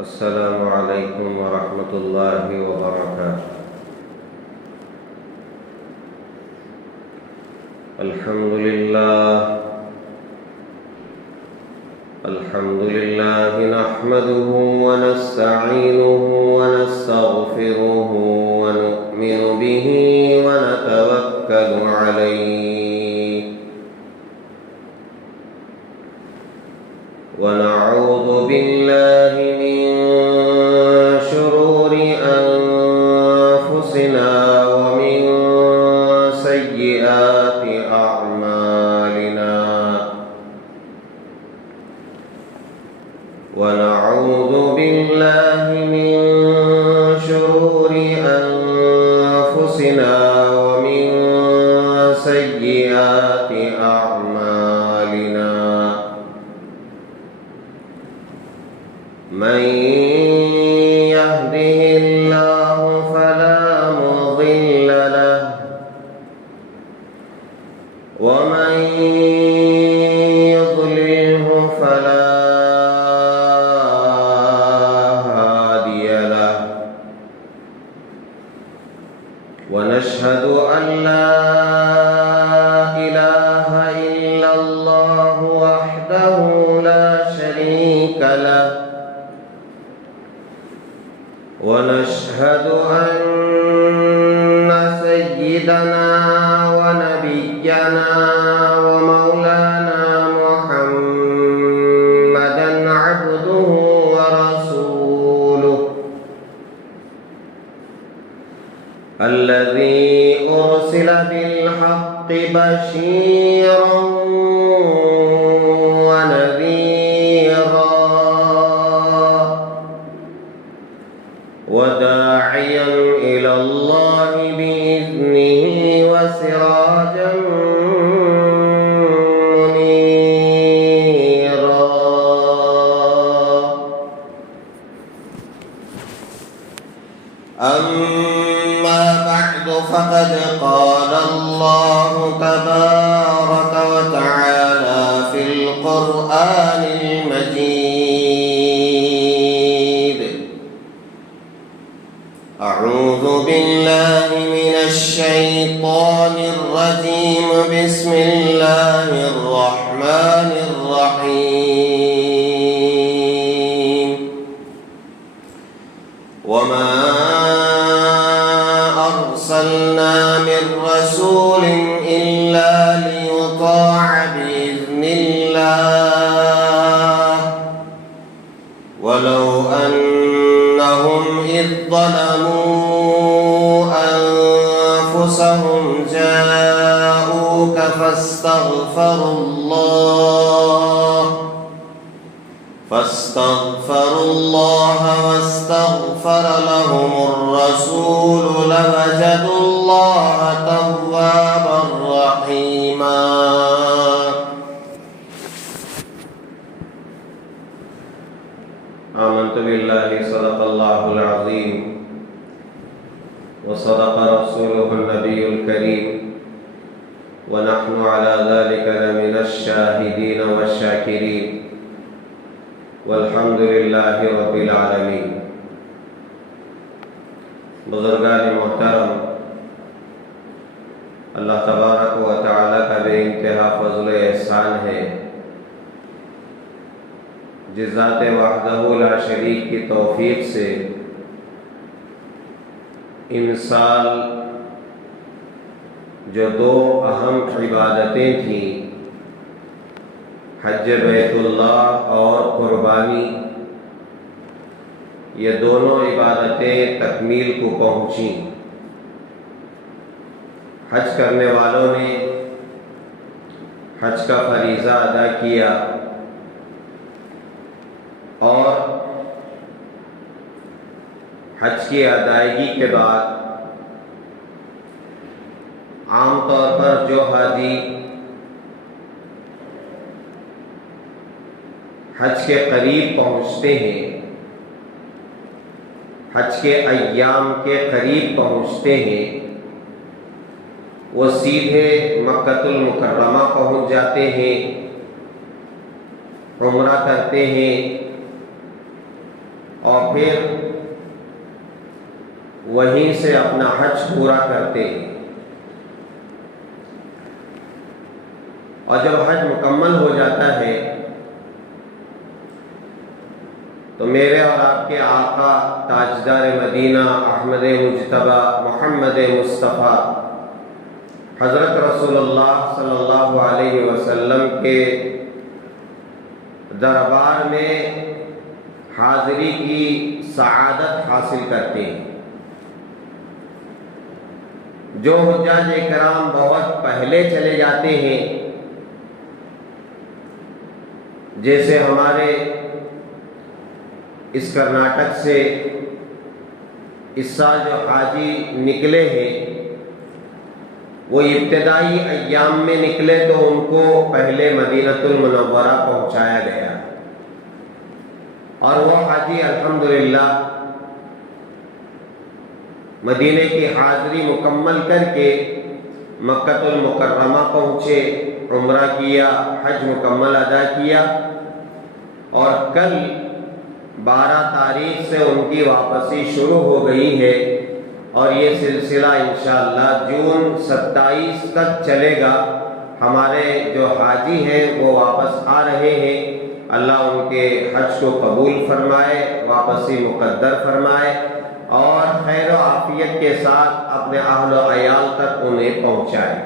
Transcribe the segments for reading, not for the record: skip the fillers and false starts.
السلام علیکم ورحمۃ اللہ وبرکاتہ۔ الحمد للہ نحمده ونستعینه ونستغفره ونؤمن به ونتوکل علیہ ونعوذ باللہ من شرور انفسنا ومن سیئات اعمالنا ونعوذ باللہ من شرور انفسنا ومن سیئات اعمالنا من يهده الله فلا مضل له ومن يضلله فلا هادي له ونشهد أن لا إله إلا الله وحده لا شريك له ونشهد أن سيدنا ونبينا ومولانا محمدا عبده ورسوله الذي أرسل بالحق بشيرا ونذيرا وداعيا إلى الله بإذنه وسراجا منيرا أما بعد فقد قال الله تبارك وتعالى في القرآن المجيد: أعوذ بالله من الشيطان الرجيم. بسم الله الرحمن الرحيم. وما أرسلنا من رسول إلا ليطاع بإذن الله ولو أنهم إذ ظلموا أنفسهم جاءوك فاستغفروا الله واستغفر لهم الرسول لوجدوا الله توابا رحيما. آمنت بالله صدق الله العظيم وصدق رسوله النبي الكريم ونحن على ذلك لمن الشاهدين والشاكرين والحمد لله رب العالمين. بزرگان محترم، اللہ تبارک و تعالی کا بے انتہا فضل و احسان ہے جس ذات وحدہ لا شریک کی توفیق سے ان سال جو دو اہم عبادتیں تھیں، حج بیت اللہ اور قربانی، یہ دونوں عبادتیں تکمیل کو پہنچیں. حج کرنے والوں نے حج کا فریضہ ادا کیا اور حج کی ادائیگی کے بعد عام طور پر جو حاجی حج کے قریب پہنچتے ہیں، حج کے ایام کے قریب پہنچتے ہیں، وہ سیدھے مکۃ المکرمہ پہنچ جاتے ہیں، عمرہ کرتے ہیں، اور پھر وہیں سے اپنا حج پورا کرتے ہیں، اور جب حج مکمل ہو جاتا ہے تو میرے اور آپ کے آقا تاجدار مدینہ احمد مجتبی محمد مصطفیٰ حضرت رسول اللہ صلی اللہ علیہ وسلم کے دربار میں حاضری کی سعادت حاصل کرتے ہیں۔ جو حجاج کرام بہت پہلے چلے جاتے ہیں، جیسے ہمارے اس کرناٹک سے اس سال جو حاجی نکلے ہیں وہ ابتدائی ایام میں نکلے تو ان کو پہلے مدینۃ المنورہ پہنچایا گیا، اور وہ حاجی الحمدللہ مدینے کی حاضری مکمل کر کے مکۃ المکرمہ پہنچے، عمرہ کیا، حج مکمل ادا کیا، اور کل 12 تاریخ سے ان کی واپسی شروع ہو گئی ہے، اور یہ سلسلہ انشاءاللہ جون 27 تک چلے گا۔ ہمارے جو حاجی ہیں وہ واپس آ رہے ہیں، اللہ ان کے حج کو قبول فرمائے، واپسی مقدر فرمائے، اور خیر و عافیت کے ساتھ اپنے اہل و عیال تک انہیں پہنچائے۔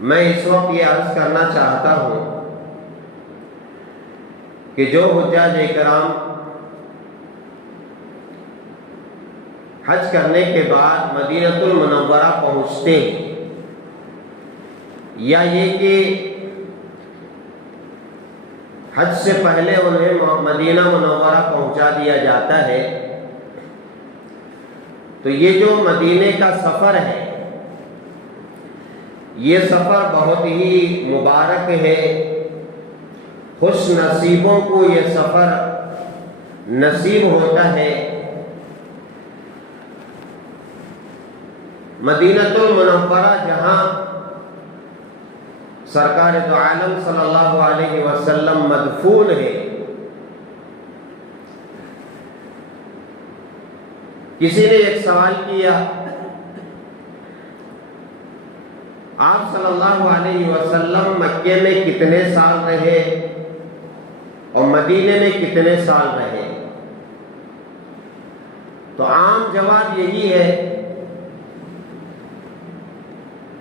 میں اس وقت یہ عرض کرنا چاہتا ہوں کہ جو حجاج کرام حج کرنے کے بعد مدینۃ المنورہ پہنچتے ہیں، یا یہ کہ حج سے پہلے انہیں مدینہ منورہ پہنچا دیا جاتا ہے، تو یہ جو مدینے کا سفر ہے یہ سفر بہت ہی مبارک ہے، خوش نصیبوں کو یہ سفر نصیب ہوتا ہے۔ مدینۃ المنورہ جہاں سرکار دو عالم صلی اللہ علیہ وسلم مدفون ہے، کسی نے ایک سوال کیا، آپ صلی اللہ علیہ وسلم مکے میں کتنے سال رہے اور مدینے میں کتنے سال رہے؟ تو عام جواب یہی ہے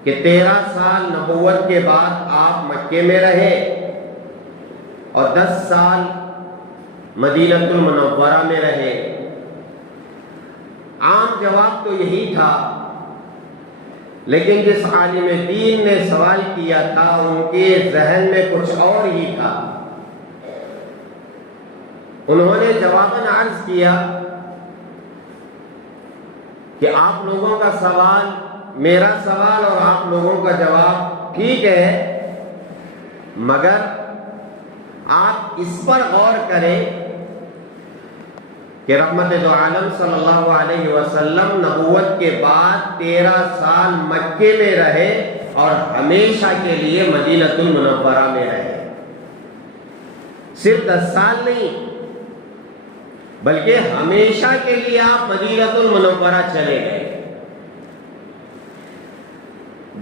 کہ 13 سال نبوت کے بعد آپ مکے میں رہے اور 10 سال مدینۃ المنورہ میں رہے۔ عام جواب تو یہی تھا، لیکن جس عالم دین نے سوال کیا تھا ان کے ذہن میں کچھ اور ہی تھا۔ انہوں نے جواباً عرض کیا کہ آپ لوگوں کا سوال، میرا سوال اور آپ لوگوں کا جواب ٹھیک ہے، مگر آپ اس پر غور کریں کہ رحمت دو عالم صلی اللہ علیہ وسلم نبوت کے بعد 13 سال مکے میں رہے اور ہمیشہ کے لیے مدینۃ المنورہ میں رہے۔ صرف 10 سال نہیں بلکہ ہمیشہ کے لیے آپ مدینۃ المنورہ چلے گئے۔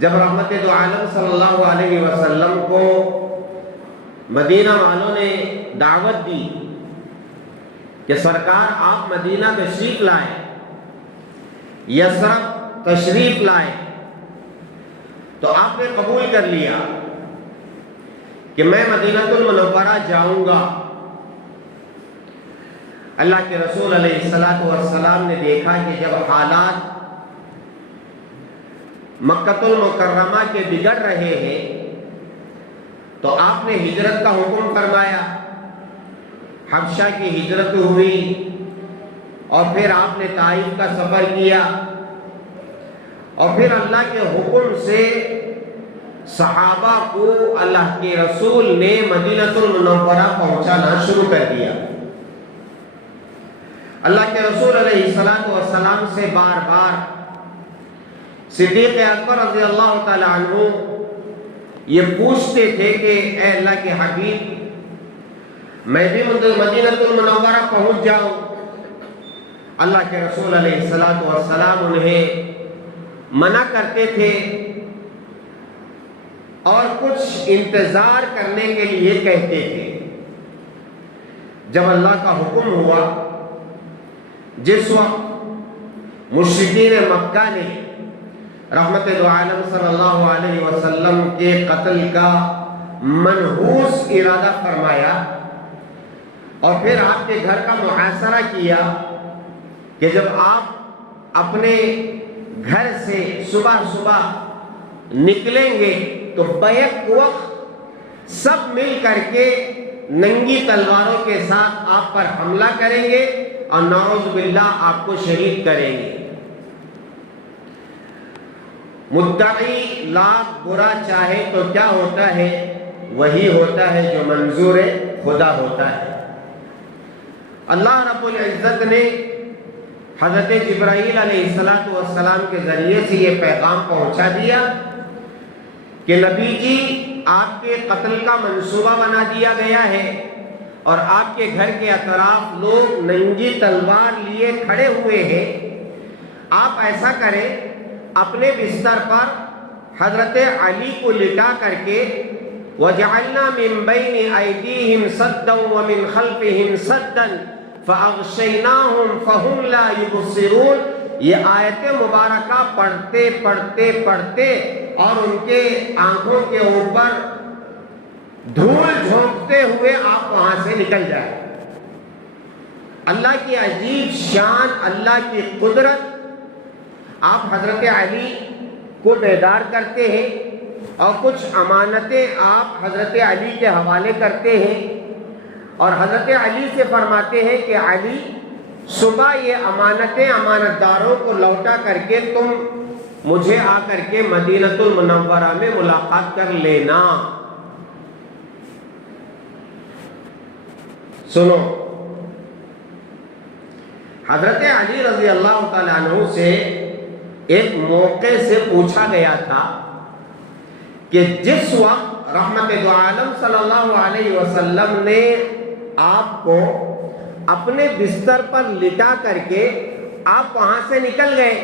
جب رحمت دو عالم صلی اللہ علیہ وسلم کو مدینہ والوں نے دعوت دی کہ سرکار آپ مدینہ تشریف لائیں، یثرب تشریف لائیں، تو آپ نے قبول کر لیا کہ میں مدینۃ المنورہ جاؤں گا۔ اللہ کے رسول علیہ السلام نے دیکھا کہ جب حالات مکۃ المکرمہ کے بگڑ رہے ہیں تو آپ نے ہجرت کا حکم فرمایا، حبشہ کی ہجرت ہوئی، اور پھر آپ نے طائف کا سفر کیا، اور پھر اللہ کے حکم سے صحابہ کو اللہ کے رسول نے مدینۃ المنورہ پہنچانا شروع کر دیا۔ اللہ کے رسول علیہ السلام سے بار بار صدیق اکبر رضی اللہ تعالی عنہ یہ پوچھتے تھے کہ اے اللہ کے حبیب، میں بھی مدینۃ المنورہ پہنچ جاؤں۔ اللہ کے رسول علیہ الصلوۃ والسلام انہیں منع کرتے تھے اور کچھ انتظار کرنے کے لیے کہتے تھے۔ جب اللہ کا حکم ہوا، جس وقت مشرکین مکہ نے رحمت دو عالم صلی اللہ علیہ وسلم کے قتل کا منحوس ارادہ فرمایا اور پھر آپ کے گھر کا محاصرہ کیا کہ جب آپ اپنے گھر سے صبح صبح نکلیں گے تو بیک وقت سب مل کر کے ننگی تلواروں کے ساتھ آپ پر حملہ کریں گے اور نعوذ باللہ آپ کو شہید کریں گے۔ مدعی لاکھ برا چاہے تو کیا ہوتا ہے؟ وہی ہوتا ہے جو منظور خدا ہوتا ہے۔ اللہ رب العزت نے حضرت جبرائیل علیہ السلام کے ذریعے سے یہ پیغام پہنچا دیا کہ نبی جی آپ کے قتل کا منصوبہ بنا دیا گیا ہے اور آپ کے گھر کے اطراف لوگ ننگی تلوار لیے کھڑے ہوئے ہیں۔ آپ ایسا کریں، اپنے بستر پر حضرت علی کو لٹا کر کے وَجَعَلْنَا مِن بَيْنِ أَيْدِيهِمْ سَدًّا وَمِنْ خَلْفِهِمْ سَدًّا فَأَغْشَيْنَاهُمْ فَهُمْ لَا يُبْصِرُونَ، یہ آیت مبارکہ پڑھتے پڑھتے پڑھتے اور ان کے آنکھوں کے اوپر دھول جھونکتے ہوئے آپ وہاں سے نکل جائیں۔ اللہ کی عجیب شان، اللہ کی قدرت۔ آپ حضرت علی کو بیدار کرتے ہیں اور کچھ امانتیں آپ حضرت علی کے حوالے کرتے ہیں اور حضرت علی سے فرماتے ہیں کہ علی صبح یہ امانتیں امانتداروں کو لوٹا کر کے تم مجھے آ کر کے مدینۃ المنورہ میں ملاقات کر لینا۔ سنو، حضرت علی رضی اللہ تعالیٰ عنہ سے ایک موقع سے پوچھا گیا تھا کہ جس وقت رحمت دو عالم صلی اللہ علیہ وسلم نے آپ کو اپنے بستر پر لٹا کر کے آپ وہاں سے نکل گئے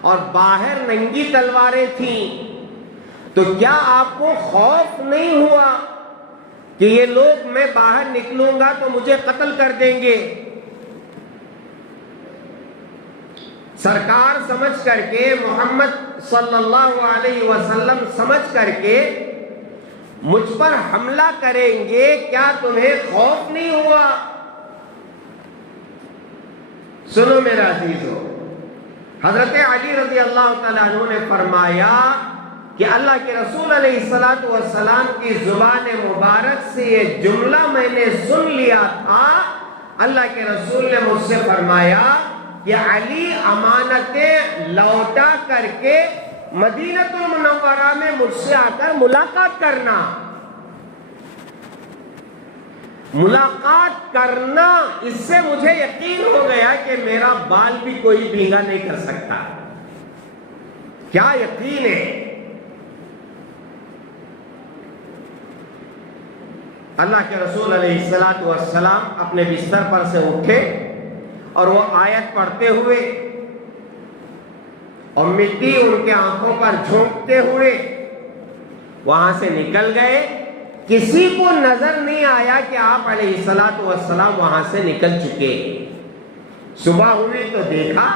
اور باہر ننگی تلواریں تھیں، تو کیا آپ کو خوف نہیں ہوا کہ یہ لوگ میں باہر نکلوں گا تو مجھے قتل کر دیں گے؟ سرکار سمجھ کر کے، محمد صلی اللہ علیہ وسلم سمجھ کر کے مجھ پر حملہ کریں گے، کیا تمہیں خوف نہیں ہوا؟ سنو میرا عزیزو، حضرت علی رضی اللہ تعالیٰ عنہ نے فرمایا کہ اللہ کے رسول علیہ السلام کی زبان مبارک سے یہ جملہ میں نے سن لیا تھا۔ اللہ کے رسول نے مجھ سے فرمایا کہ علی امانتیں لوٹا کر کے مدینۃ المنورہ میں مجھ سے آ کر ملاقات کرنا۔ ملاقات کرنا، اس سے مجھے یقین ہو گیا کہ میرا بال بھی کوئی بھیگا نہیں کر سکتا۔ کیا یقین ہے! اللہ کے رسول علیہ السلام اپنے بستر پر سے اٹھے اور وہ آیت پڑھتے ہوئے اور مٹی ان کے آنکھوں پر جھونکتے ہوئے وہاں سے نکل گئے۔ کسی کو نظر نہیں آیا کہ آپ علیہ السلام وہاں سے نکل چکے۔ صبح ہوئی تو دیکھا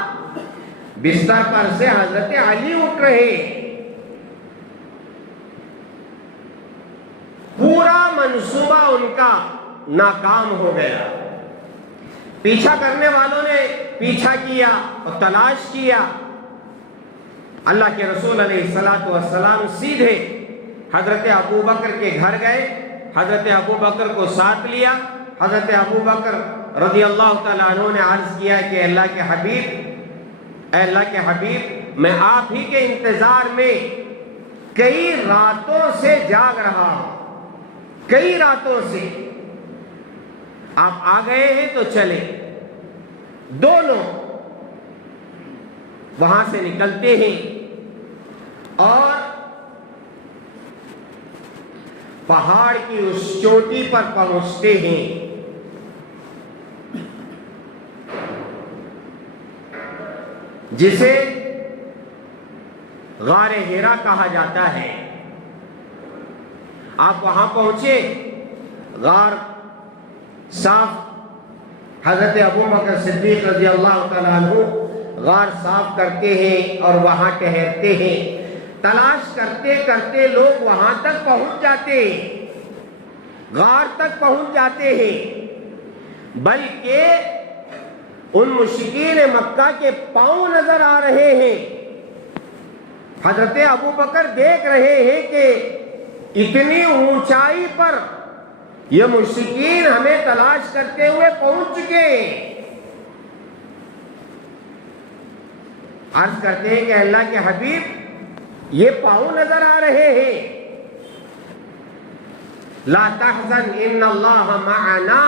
بستر پر سے حضرت علی اٹھ رہے۔ پورا منصوبہ ان کا ناکام ہو گیا۔ پیچھا کرنے والوں نے پیچھا کیا اور تلاش کیا۔ اللہ کے رسول علیہ السلام سیدھے حضرت ابو بکر کے گھر گئے، حضرت ابو بکر کو ساتھ لیا۔ حضرت ابو بکر رضی اللہ تعالیٰ عنہ نے عرض کیا کہ اے اللہ کے حبیب، میں آپ ہی کے انتظار میں کئی راتوں سے جاگ رہا ہوں، کئی راتوں سے۔ آپ آ گئے ہیں تو چلے۔ دونوں وہاں سے نکلتے ہیں اور پہاڑ کی اس چوٹی پر پہنچتے ہیں، جسے غار حرا کہا جاتا ہے۔ آپ وہاں پہنچے، غار صاف، حضرت ابو بکر صدیق رضی اللہ تعالیٰ عنہ غار صاف کرتے ہیں اور وہاں ٹھہرتے ہیں۔ تلاش کرتے کرتے لوگ وہاں تک پہنچ جاتے ہیں، غار تک پہنچ جاتے ہیں، بلکہ ان مشرکین مکہ کے پاؤں نظر آ رہے ہیں۔ حضرت ابو بکر دیکھ رہے ہیں کہ اتنی اونچائی پر یہ مشرکین ہمیں تلاش کرتے ہوئے پہنچ چکے ہیں۔ عرض کرتے ہیں کہ اللہ کے حبیب، یہ پاؤں نظر آ رہے ہیں۔ لا تحزن ان اللہ معنا،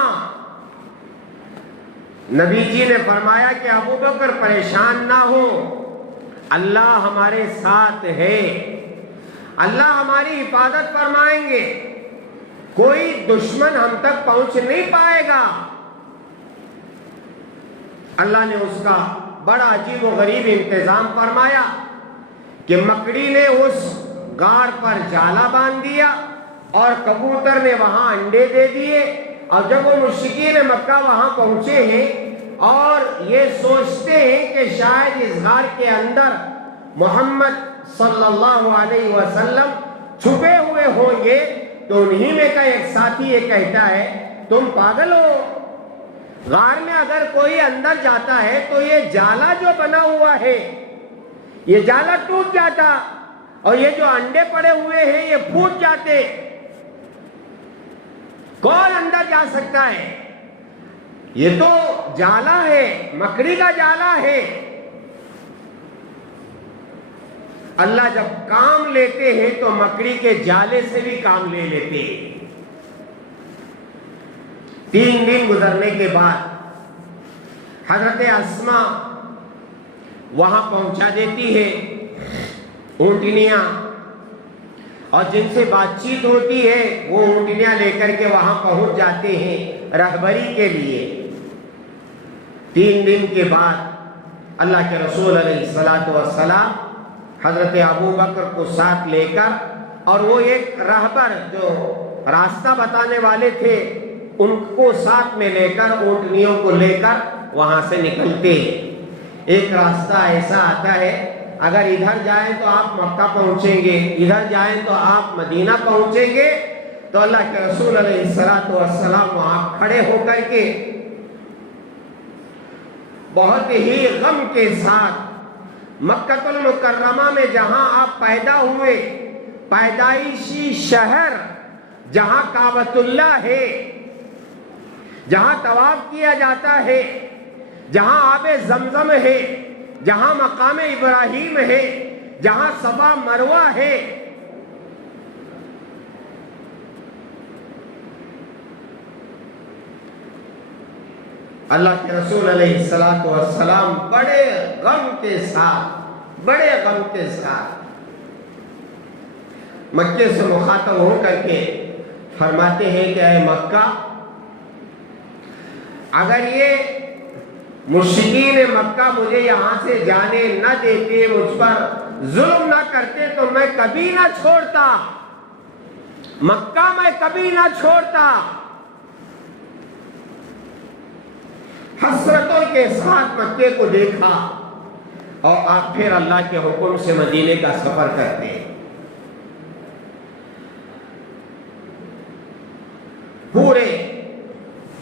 نبی جی نے فرمایا کہ ابو بکر پریشان نہ ہو، اللہ ہمارے ساتھ ہے، اللہ ہماری حفاظت فرمائیں گے، کوئی دشمن ہم تک پہنچ نہیں پائے گا۔ اللہ نے اس کا بڑا عجیب و غریب انتظام فرمایا کہ مکڑی نے اس غار پر جالا باندھ دیا اور کبوتر نے وہاں انڈے دے دیے، اور جب وہ مشرکین مکہ وہاں پہنچے ہیں اور یہ سوچتے ہیں کہ شاید اس غار کے اندر محمد صلی اللہ علیہ وسلم چھپے ہوئے ہوں گے، تو انہی میں کا ایک ساتھی یہ کہتا ہے تم پاگل ہو، غار میں اگر کوئی اندر جاتا ہے تو یہ جالا جو بنا ہوا ہے یہ جالا ٹوٹ جاتا، اور یہ جو انڈے پڑے ہوئے ہیں یہ پھوٹ جاتے، کون اندر جا سکتا ہے؟ یہ تو جالا ہے، مکڑی کا جالا ہے۔ اللہ جب کام لیتے ہیں تو مکڑی کے جالے سے بھی کام لے لیتے ہیں۔ 3 دن گزرنے کے بعد حضرت اسماء وہاں پہنچا دیتی ہے اونٹنیاں، اور جن سے بات چیت ہوتی ہے وہ اونٹنیاں لے کر کے وہاں پہنچ جاتے ہیں رہبری کے لیے۔ 3 دن کے بعد اللہ کے رسول علیہ السلام حضرت ابو بکر کو ساتھ لے کر، اور وہ ایک رہبر جو راستہ بتانے والے تھے ان کو ساتھ میں لے کر، اونٹنیوں کو لے کر وہاں سے نکلتے ہیں۔ ایک راستہ ایسا آتا ہے، اگر ادھر جائیں تو آپ مکہ پہنچیں گے، ادھر جائیں تو آپ مدینہ پہنچیں گے، تو اللہ کے رسول علیہ السلام وہاں کھڑے ہو کر کے بہت ہی غم کے ساتھ مکہ المکرمہ میں جہاں آپ پیدا ہوئے، پیدائشی شہر جہاں کعبۃ اللہ ہے، جہاں طواف کیا جاتا ہے، جہاں آب زمزم ہے، جہاں مقام ابراہیم ہے، جہاں صفا مروہ ہے، اللہ کے رسول علیہ السلام بڑے غم کے ساتھ مکے سے مخاطب ہو کر کے فرماتے ہیں کہ اے مکہ، اگر یہ مشرکین مکہ مجھے یہاں سے جانے نہ دیتے، مجھ پر ظلم نہ کرتے، تو میں کبھی نہ چھوڑتا مکہ، میں کبھی نہ چھوڑتا۔ حسرتوں کے ساتھ مکے کو دیکھا، اور آپ پھر اللہ کے حکم سے مدینے کا سفر کرتے ہیں۔ پورے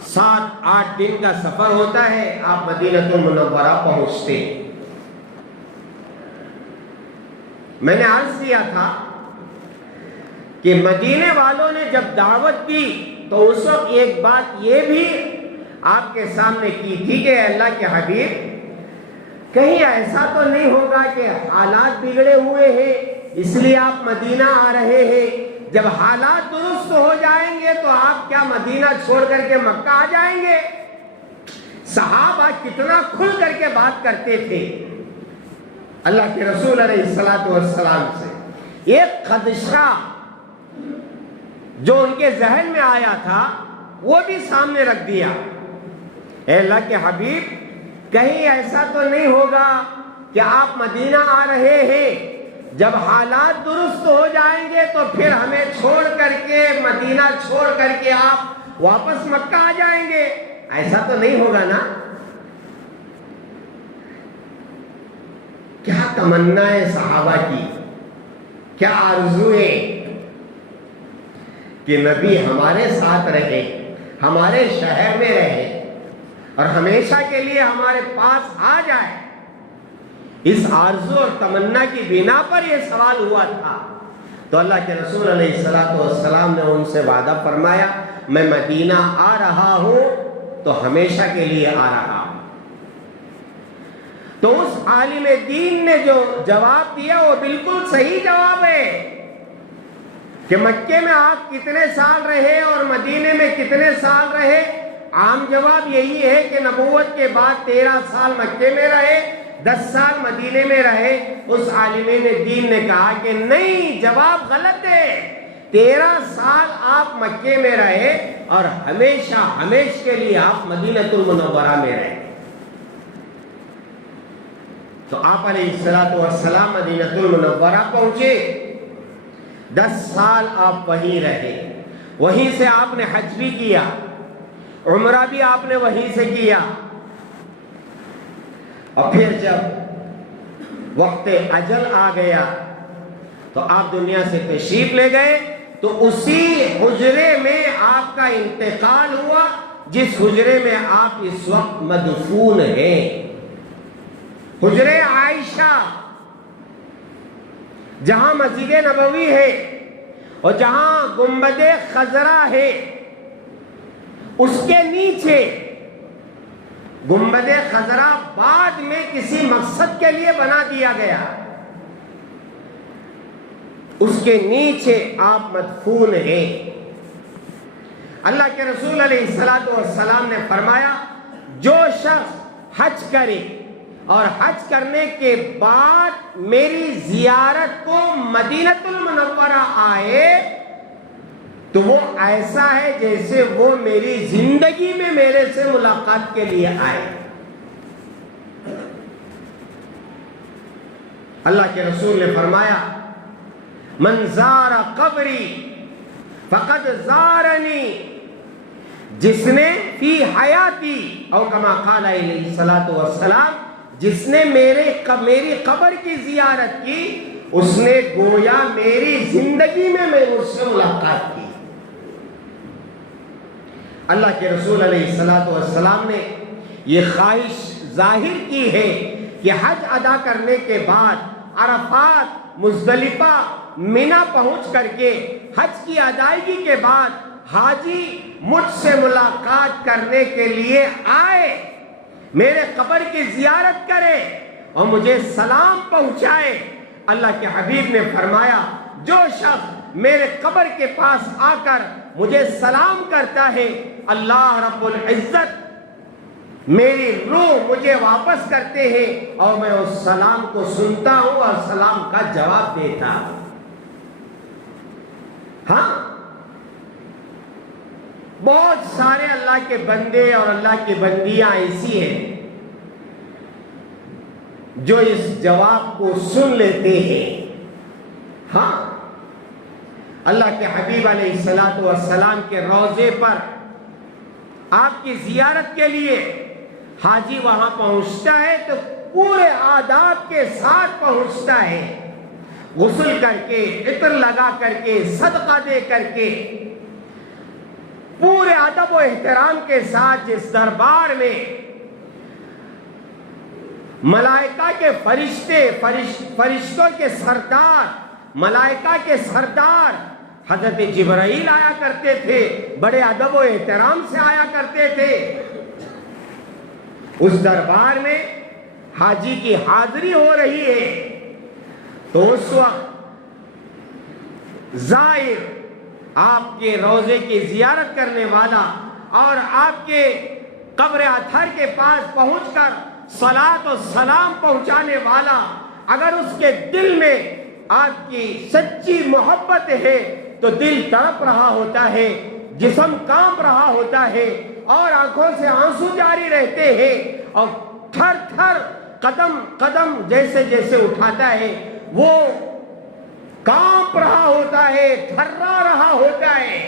7-8 دن کا سفر ہوتا ہے، آپ مدینہ المنورہ پہنچتے۔ میں نے عرض کیا تھا کہ مدینے والوں نے جب دعوت دی تو اس وقت ایک بات یہ بھی آپ کے سامنے کی تھی کہ اللہ کے حبیب، کہیں ایسا تو نہیں ہوگا کہ حالات بگڑے ہوئے ہیں اس لیے آپ مدینہ آ رہے ہیں، جب حالات درست ہو جائیں گے تو آپ کیا مدینہ چھوڑ کر کے مکہ آ جائیں گے؟ صحابہ کتنا کھل کر کے بات کرتے تھے اللہ کے رسول علیہ السلام سے۔ ایک خدشہ جو ان کے ذہن میں آیا تھا وہ بھی سامنے رکھ دیا۔ اے اللہ کے حبیب، کہیں ایسا تو نہیں ہوگا کہ آپ مدینہ آ رہے ہیں، جب حالات درست ہو جائیں گے تو پھر ہمیں چھوڑ کر کے، مدینہ چھوڑ کر کے آپ واپس مکہ آ جائیں گے؟ ایسا تو نہیں ہوگا نا؟ کیا تمنا ہے صحابہ کی، کیا آرزو ہے کہ نبی ہمارے ساتھ رہے، ہمارے شہر میں رہے اور ہمیشہ کے لیے ہمارے پاس آ جائے۔ اس آرزو اور تمنا کی بنا پر یہ سوال ہوا تھا، تو اللہ کے رسول علیہ السلام نے ان سے وعدہ فرمایا، میں مدینہ آ رہا ہوں تو ہمیشہ کے لیے آ رہا ہوں۔ تو اس عالم دین نے جو جواب دیا وہ بالکل صحیح جواب ہے کہ مکے میں آپ کتنے سال رہے اور مدینے میں کتنے سال رہے۔ عام جواب یہی ہے کہ نبوت کے بعد 13 سال مکے میں رہے، 10 سال مدینے میں رہے۔ اس عالمین دین نے کہا کہ نہیں، جواب غلط ہے، 13 سال آپ مکے میں رہے اور ہمیشہ کے لیے آپ مدینۃ المنورہ میں رہے۔ تو آپ علیہ السلام مدینۃ المنورہ پہنچے، 10 سال آپ وہیں رہے، وہیں سے آپ نے حج بھی کیا، عمرہ بھی آپ نے وہیں سے کیا، اور پھر جب وقت اجل آ گیا تو آپ دنیا سے تشریف لے گئے۔ تو اسی حجرے میں آپ کا انتقال ہوا جس حجرے میں آپ اس وقت مدفون ہیں، حجرے عائشہ، جہاں مسجد نبوی ہے اور جہاں گنبد خضرا ہے، اس کے نیچے گنبد خضرا بعد میں کسی مقصد کے لیے بنا دیا گیا، اس کے نیچے آپ مدفون ہیں۔ اللہ کے رسول علیہ السلام نے فرمایا، جو شخص حج کرے اور حج کرنے کے بعد میری زیارت کو مدینۃ المنورہ آئے تو وہ ایسا ہے جیسے وہ میری زندگی میں میرے سے ملاقات کے لیے آئے۔ اللہ کے رسول نے فرمایا، من زار قبری فقد زارنی، جس نے فی حیاتی او کما قال علیہ السلام، جس نے میری قبر کی زیارت کی، اس نے گویا میری زندگی میں مجھ سے ملاقات کی۔ اللہ کے رسول علیہ السلام نے یہ خواہش ظاہر کی ہے کہ حج ادا کرنے کے بعد عرفات، مزدلفہ، منی پہنچ کر کے حج کی ادائیگی کے بعد حاجی مجھ سے ملاقات کرنے کے لیے آئے، میرے قبر کی زیارت کرے اور مجھے سلام پہنچائے۔ اللہ کے حبیب نے فرمایا، جو شخص میرے قبر کے پاس آ کر مجھے سلام کرتا ہے، اللہ رب العزت میری روح مجھے واپس کرتے ہیں اور میں اس سلام کو سنتا ہوں اور سلام کا جواب دیتا ہوں۔ ہاں، بہت سارے اللہ کے بندے اور اللہ کی بندیاں ایسی ہیں جو اس جواب کو سن لیتے ہیں۔ ہاں، اللہ کے حبیب علیہ السلام کے روضے پر آپ کی زیارت کے لیے حاجی وہاں پہنچتا ہے تو پورے آداب کے ساتھ پہنچتا ہے، غسل کر کے، عطر لگا کر کے، صدقہ دے کر کے، پورے ادب و احترام کے ساتھ جس دربار میں ملائکہ کے فرشتوں کے سردار، ملائکہ کے سردار حضرت جبرائیل آیا کرتے تھے، بڑے ادب و احترام سے آیا کرتے تھے، اس دربار میں حاجی کی حاضری ہو رہی ہے تو اس وقت زائر، آپ کے روضے کی زیارت کرنے والا اور آپ کے قبر اطہر کے پاس پہنچ کر صلاۃ و سلام پہنچانے والا، اگر اس کے دل میں آپ کی سچی محبت ہے تو دل تڑپ رہا ہوتا ہے، جسم کانپ رہا ہوتا ہے اور آنکھوں سے آنسو جاری رہتے ہیں، اور تھر تھر قدم قدم جیسے جیسے اٹھاتا ہے وہ کانپ رہا ہوتا ہے، تھرا رہا ہوتا ہے۔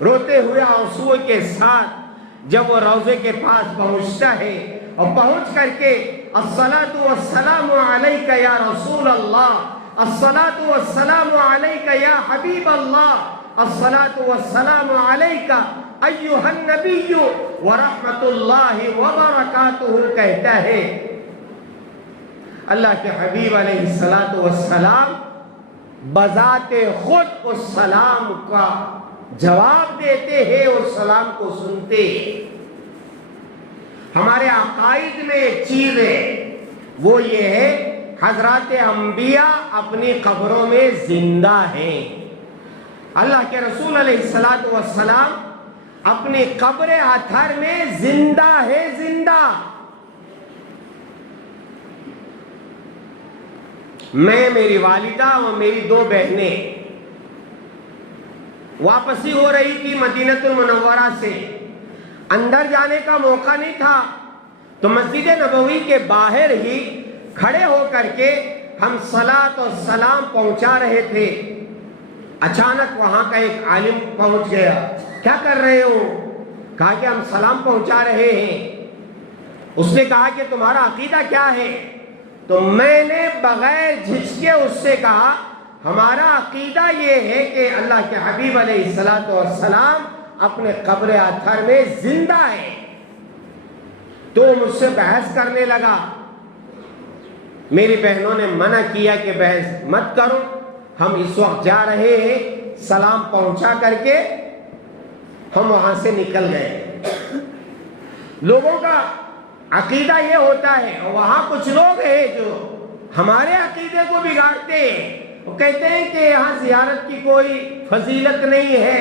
روتے ہوئے آنسو کے ساتھ جب وہ روضے کے پاس پہنچتا ہے اور پہنچ کر کے الصلاۃ والسلام علیک یا رسول اللہ، الصلاۃ والسلام علیک یا حبیب اللہ، الصلاۃ والسلام علیک ایھا النبی ورحمۃ اللہ وبرکاتہ کہتا ہے، اللہ کے حبیب علیہ الصلاۃ والسلام بذات خود اس سلام کا جواب دیتے ہیں، اس سلام کو سنتے ہیں۔ ہمارے عقائد میں ایک چیز ہے، وہ یہ ہے حضرات انبیاء اپنی قبروں میں زندہ ہیں۔ اللہ کے رسول علیہ الصلاۃ والسلام اپنی قبر اطہر میں زندہ ہے، زندہ۔ میں، میری والدہ اور میری 2 بہنیں واپسی ہو رہی تھی مدینہ المنورہ سے، اندر جانے کا موقع نہیں تھا، تو مسجد نبوی کے باہر ہی کھڑے ہو کر کے ہم صلاۃ و سلام پہنچا رہے تھے۔ اچانک وہاں کا ایک عالم پہنچ گیا، کیا کر رہے ہو؟ کہا کہ ہم سلام پہنچا رہے ہیں۔ اس نے کہا کہ تمہارا عقیدہ کیا ہے؟ تو میں نے بغیر جھجکے اس سے کہا ہمارا عقیدہ یہ ہے کہ اللہ کے حبیب علیہ الصلاۃ والسلام اپنے قبر اطہر میں زندہ ہے۔ تو مجھ سے بحث کرنے لگا۔ میری بہنوں نے منع کیا کہ بحث مت کرو، ہم اس وقت جا رہے ہیں، سلام پہنچا کر کے ہم وہاں سے نکل گئے۔ لوگوں کا عقیدہ یہ ہوتا ہے، اور وہاں کچھ لوگ ہیں جو ہمارے عقیدے کو بگاڑتے ہیں، وہ کہتے ہیں کہ یہاں زیارت کی کوئی فضیلت نہیں ہے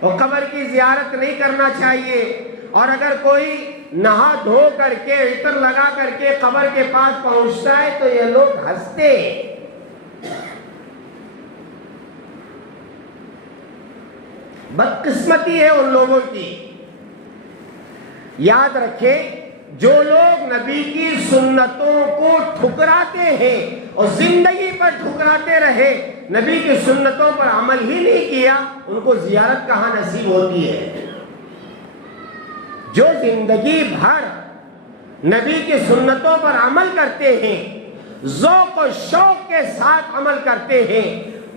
اور قبر کی زیارت نہیں کرنا چاہیے، اور اگر کوئی نہا دھو کر کے عطر لگا کر کے قبر کے پاس پہنچتا ہے تو یہ لوگ ہنستے ہیں۔ بدقسمتی ہے ان لوگوں کی۔ یاد رکھیں، جو لوگ نبی کی سنتوں کو ٹھکراتے ہیں اور زندگی پر ٹھکراتے رہے، نبی کی سنتوں پر عمل ہی نہیں کیا، ان کو زیارت کہاں نصیب ہوتی ہے؟ جو زندگی بھر نبی کی سنتوں پر عمل کرتے ہیں، ذوق و شوق کے ساتھ عمل کرتے ہیں،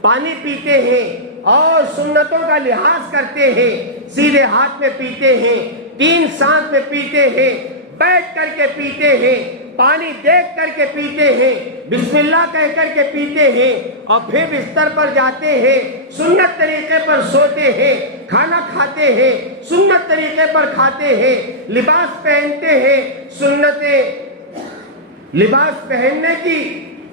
پانی پیتے ہیں اور سنتوں کا لحاظ کرتے ہیں، سیدھے ہاتھ میں پیتے ہیں، 3 سانس میں پیتے ہیں، بیٹھ کر کے پیتے ہیں، پانی دیکھ کر کے پیتے ہیں، بسم اللہ کہہ کر کے پیتے ہیں، اور پھر بستر پر جاتے ہیں، سنت طریقے پر سوتے ہیں، کھانا کھاتے ہیں، سنت طریقے پر کھاتے ہیں، لباس پہنتے ہیں، لباس پہننے کی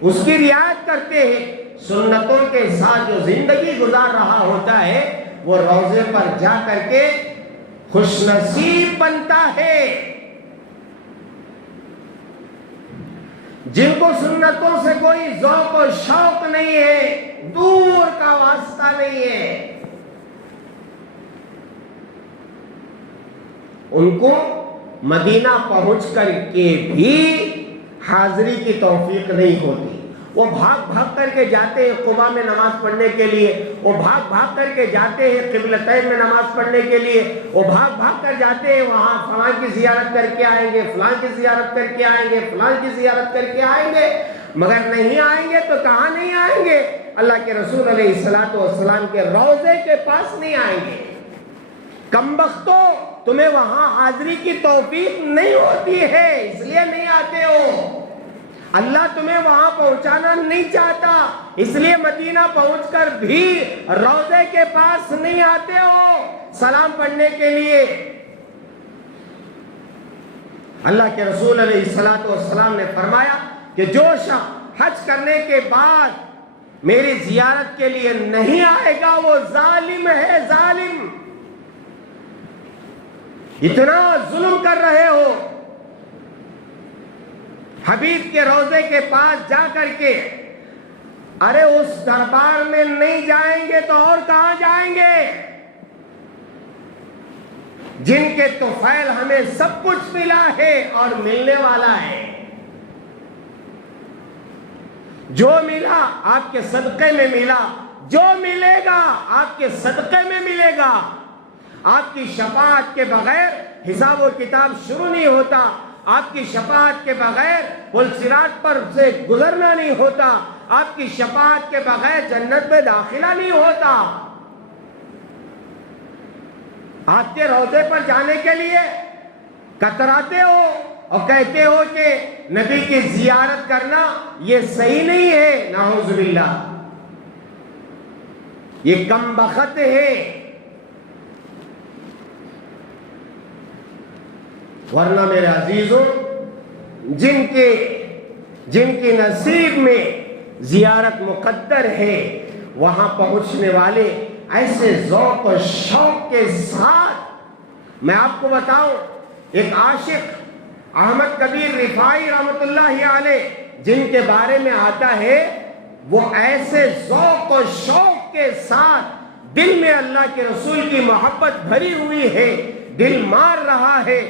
اس کی رعایت کرتے ہیں۔ سنتوں کے ساتھ جو زندگی گزار رہا ہوتا ہے وہ روضے پر جا کر کے خوش نصیب بنتا ہے۔ جن کو سنتوں سے کوئی ذوق و شوق نہیں ہے، دور کا واسطہ نہیں ہے، ان کو مدینہ پہنچ کر کے بھی حاضری کی توفیق نہیں ہوتی۔ وہ بھاگ بھاگ کر کے جاتے ہیں قباء میں نماز پڑھنے کے لیے، وہ بھاگ بھاگ کر کے جاتے ہیں قبلتین میں نماز پڑھنے کے لیے، وہ بھاگ بھاگ کر جاتے ہیں وہاں فلاں کی زیارت کر کے آئیں گے، فلاں کی زیارت کر کے آئیں گے، فلاں کی زیارت کر کے آئیں گے، مگر نہیں آئیں گے تو کہاں نہیں آئیں گے؟ اللہ کے رسول علیہ الصلاۃ والسلام کے روضے کے پاس نہیں آئیں گے۔ کمبختو، تمہیں وہاں حاضری کی توفیق نہیں ہوتی ہے، اس لیے نہیں آتے ہو۔ اللہ تمہیں وہاں پہنچانا نہیں چاہتا، اس لیے مدینہ پہنچ کر بھی روضے کے پاس نہیں آتے ہو سلام پڑھنے کے لیے۔ اللہ کے رسول علیہ الصلاۃ والسلام نے فرمایا کہ جو شخص حج کرنے کے بعد میری زیارت کے لیے نہیں آئے گا وہ ظالم ہے، ظالم۔ اتنا ظلم کر رہے ہو، حبیب کے روضے کے پاس جا کر کے ارے اس دربار میں نہیں جائیں گے تو اور کہاں جائیں گے؟ جن کے طفیل ہمیں سب کچھ ملا ہے اور ملنے والا ہے. جو ملا آپ کے صدقے میں ملا، جو ملے گا آپ کے صدقے میں ملے گا. آپ کی شفاعت کے بغیر حساب و کتاب شروع نہیں ہوتا. آپ کی شفاعت کے بغیر پل صراط پر سے گزرنا نہیں ہوتا. آپ کی شفاعت کے بغیر جنت میں داخلہ نہیں ہوتا. آپ کے روضے پر جانے کے لیے کتراتے ہو اور کہتے ہو کہ نبی کی زیارت کرنا یہ صحیح نہیں ہے، نعوذ باللہ، یہ کم بخت ہے. ورنہ میرے عزیزوں، جن کے نصیب میں زیارت مقدر ہے، وہاں پہنچنے والے ایسے ذوق و شوق کے ساتھ، میں آپ کو بتاؤں، ایک عاشق احمد کبیر رفاعی رحمت اللہ علیہ جن کے بارے میں آتا ہے، وہ ایسے ذوق و شوق کے ساتھ دل میں اللہ کے رسول کی محبت بھری ہوئی ہے، دل مار رہا ہے.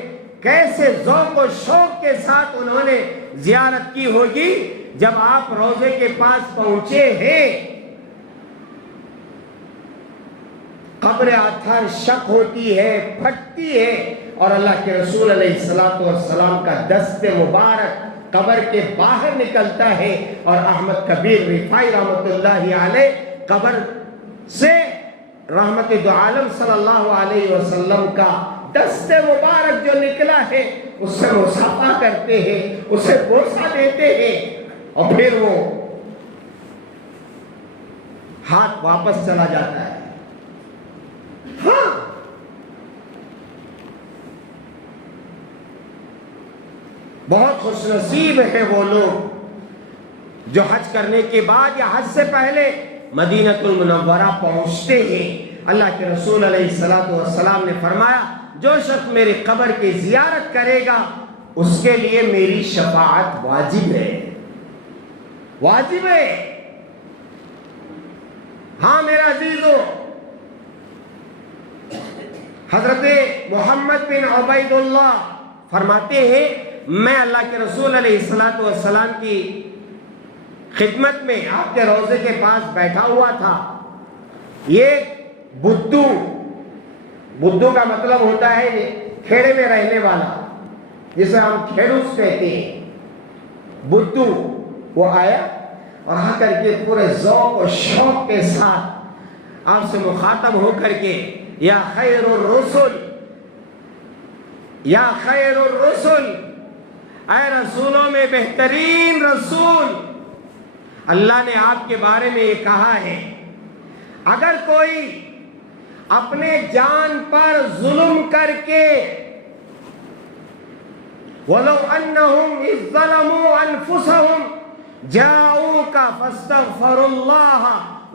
کیسے ذوق و شوق کے ساتھ انہوں نے زیارت کی ہوگی جب آپ روضے کے پاس پہنچے ہیں. قبر آتھر شک ہوتی ہے، پھٹتی ہے، اور اللہ کے رسول علیہ السلام کا دست مبارک قبر کے باہر نکلتا ہے، اور احمد کبیر رفاعی رحمت اللہ علیہ قبر سے رحمت دو عالم صلی اللہ علیہ وسلم کا دست مبارک جو نکلا ہے اس سے مصافحہ کرتے ہیں، اسے بوسہ دیتے ہیں، اور پھر وہ ہاتھ واپس چلا جاتا ہے. ہاں، بہت خوش نصیب ہے وہ لوگ جو حج کرنے کے بعد یا حج سے پہلے مدینہ المنورہ پہنچتے ہیں. اللہ کے رسول علیہ السلام نے فرمایا، جو شخص میری قبر کی زیارت کرے گا اس کے لیے میری شفاعت واجب ہے، واجب ہے. ہاں میرے عزیزو، حضرت محمد بن عبید اللہ فرماتے ہیں، میں اللہ کے رسول علیہ السلام کی خدمت میں آپ کے روضے کے پاس بیٹھا ہوا تھا. یہ بدھو کا مطلب ہوتا ہے کھیڑے میں رہنے والا، جسے ہم کھیڑوس کہتے ہیں. بدھو وہ آیا اور آ کر کے پورے ذوق و شوق کے ساتھ آپ سے مخاطب ہو کر کے، یا خیر الرسل، یا خیر الرسل، اے رسولوں میں بہترین رسول، اللہ نے آپ کے بارے میں یہ کہا ہے، اگر کوئی اپنے جان پر ظلم کر کے، وَلَوْ أَنَّهُمْ إِذْ ظَلَمُوا أَنفُسَهُمْ جَاءُوكَ فَاسْتَغْفَرُوا اللَّهَ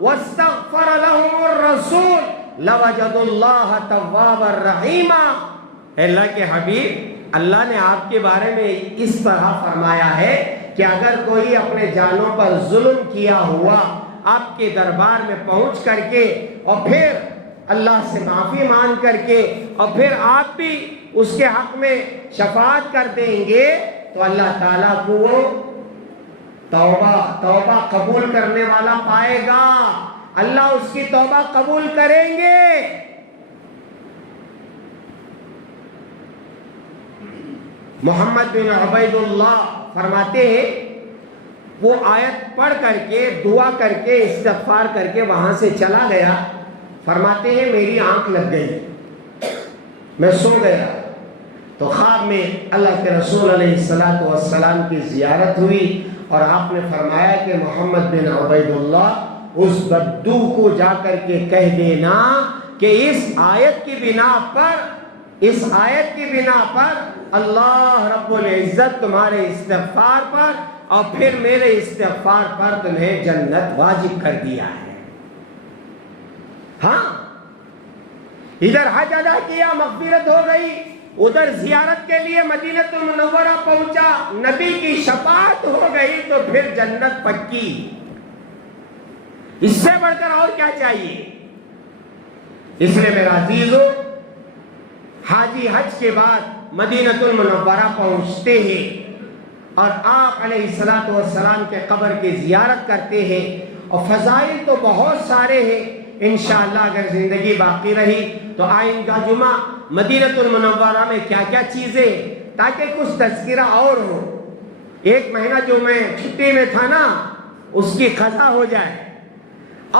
وَاسْتَغْفَرَ لَهُمُ الرَّسُولُ لَوَجَدُوا اللَّهَ تَوَّابًا رَحِيمًا. اللہ کے حبیب، اللہ نے آپ کے بارے میں اس طرح فرمایا ہے کہ اگر کوئی اپنے جانوں پر ظلم کیا ہوا آپ کے دربار میں پہنچ کر کے اور پھر اللہ سے معافی مانگ کر کے اور پھر آپ بھی اس کے حق میں شفاعت کر دیں گے تو اللہ تعالیٰ کو وہ توبہ قبول کرنے والا پائے گا. اللہ اس کی توبہ قبول کریں گے. محمد بن عبید اللہ فرماتے ہیں، وہ آیت پڑھ کر کے دعا کر کے استغفار کر کے وہاں سے چلا گیا. فرماتے ہیں میری آنکھ لگ گئی، میں سو گیا تو خواب میں اللہ کے رسول علیہ السلام کی زیارت ہوئی اور آپ نے فرمایا کہ محمد بن عبید اللہ اس بدو کو جا کر کے کہہ دینا کہ اس آیت کی بنا پر اللہ رب العزت تمہارے استغفار پر اور پھر میرے استغفار پر تمہیں جنت واجب کر دیا ہے. ہاں، ادھر حج ادا کیا، مغفرت ہو گئی، ادھر زیارت کے لیے مدینہ المنورہ پہنچا، نبی کی شفاعت ہو گئی تو پھر جنت پکی. اس سے بڑھ کر اور کیا چاہیے؟ اس لیے میرا عزیزو، حاجی حج کے بعد مدینہ المنورہ پہنچتے ہیں اور آپ علیہ السلام کے قبر کی زیارت کرتے ہیں، اور فضائل تو بہت سارے ہیں۔ انشاءاللہ اگر زندگی باقی رہی تو آئندہ جمعہ مدینہ المنورہ میں کیا کیا چیزیں، تاکہ کچھ تذکرہ اور ہو، ایک مہینہ جو میں چھٹی میں تھا نا اس کی قضا ہو جائے،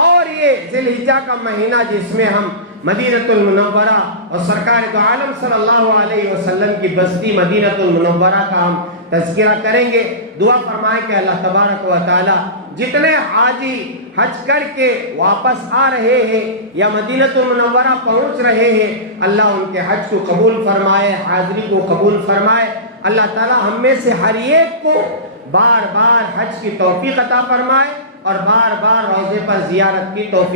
اور یہ ذی الحجہ کا مہینہ جس میں ہم مدینہ المنورہ اور سرکار دو عالم صلی اللہ علیہ وسلم کی بستی مدینہ المنورہ کا ہم تذکرہ کریں گے۔ دعا فرمائیں کہ اللہ تبارک و تعالی جتنے حاجی حج کر کے واپس آ رہے ہیں یا مدینہ المنورہ پہنچ رہے ہیں، اللہ ان کے حج کو قبول فرمائے، حاضری کو قبول فرمائے۔ اللہ تعالی ہم میں سے ہر ایک کو بار بار حج کی توفیق عطا فرمائے اور بار بار روضے پر زیارت کی توفیق